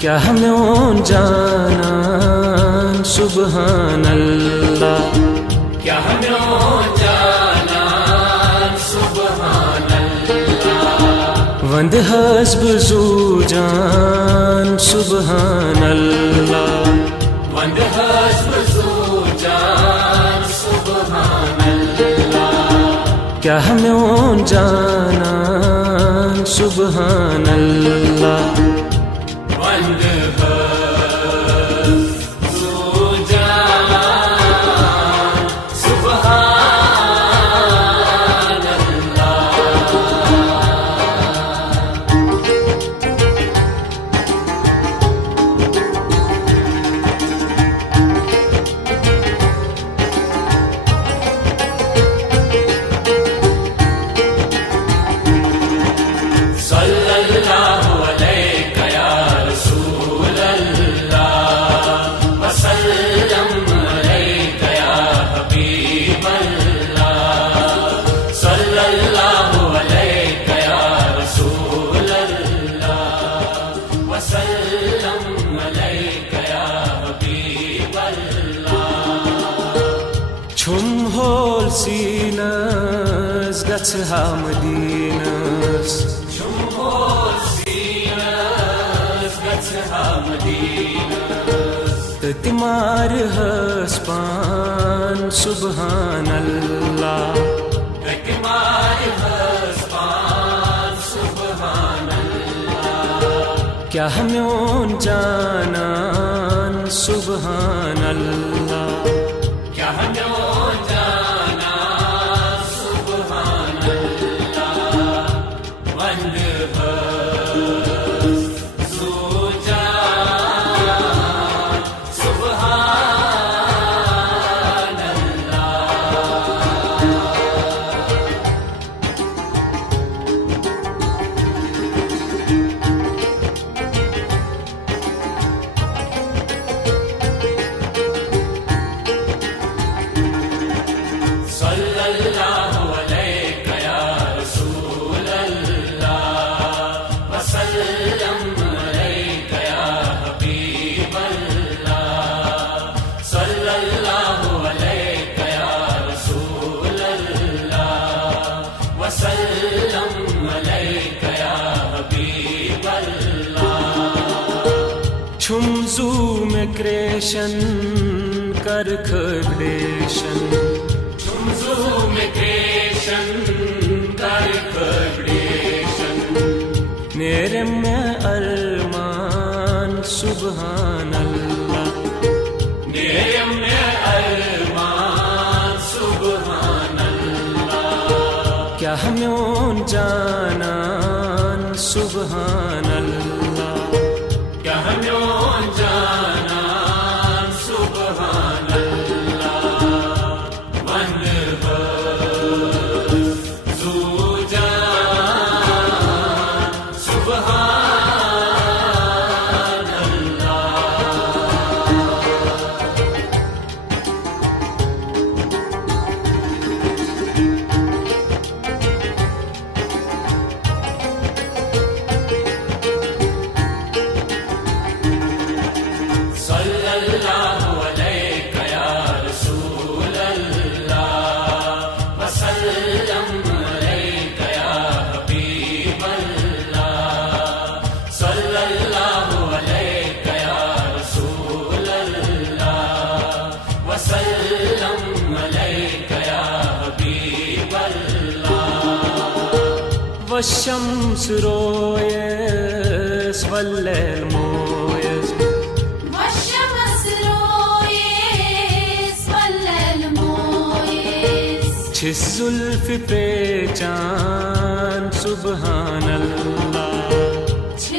क्या हमें जानान सुबहानल्लाह, क्या हमें जानान सुबहानल्लाह। One हस्ब ज़ूजान सुबहानल्लाह, one हस्ब ज़ूजान सुबहानल्लाह। क्या हमें जानान सुबहानल्लाह। वंद हस्ब ज़ूजान सुबहानल्लाह। सल्लल्लाहु अलैका या रसूल अल्लाह, वसल्लम अलैका या हबीब अल्लाह। सल्लल्लाहु अलैका या रसूल अल्लाह, वसल्लम अलैका या हबीब अल्लाह। Chum hol sinas gats ha Medinas, timar haspan subhanallah, timar haspan subhanallah। क्या हमें जानान सुबहानल्लाह। क्या हमें जाना सुबहानल्लाह। वंद हस्ब ज़ूजान सल्लल्लाहु अलैका या रसूल अल्लाह, वसल्लम अलैका या हबीब अल्लाह। सल्लल्लाहु अलैका या रसूल अल्लाह, वसल्लम अलैका या हबीब अल्लाह। Chum zoom creation कर creation, Immigration, calculation, मेरे में अरमान सुबहानल्लाह। मेरे में अरमान सुबहानल्लाह। क्या हमें जानान सुबहानल्लाह। क्या हमें जाना सुबहानल्लाह। वंद हस्ब ज़ूजान सुबहानल्लाह। सल्लल्लाहु अलैका या रसूल अल्लाह, वसल्लम अलैका या हबीब अल्लाह। सल्लल्लाहु अलैका या रसूल अल्लाह, वसल्लम अलैका या हबीब अल्लाह। والشمس رويس والليل مويس، والشمس رويس والليل مويس، الزلف पेचान सुबहानल्लाह।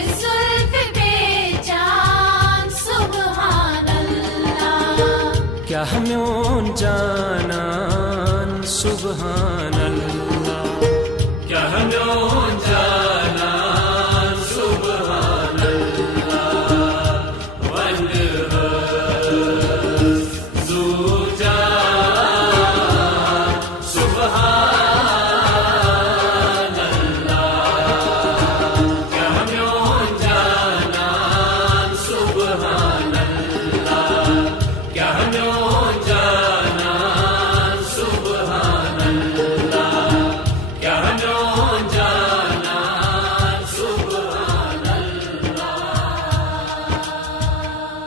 الزلف बेजान सुबहानल्लाह। क्या हमें जानान सुबहानल्लाह। क्या हमें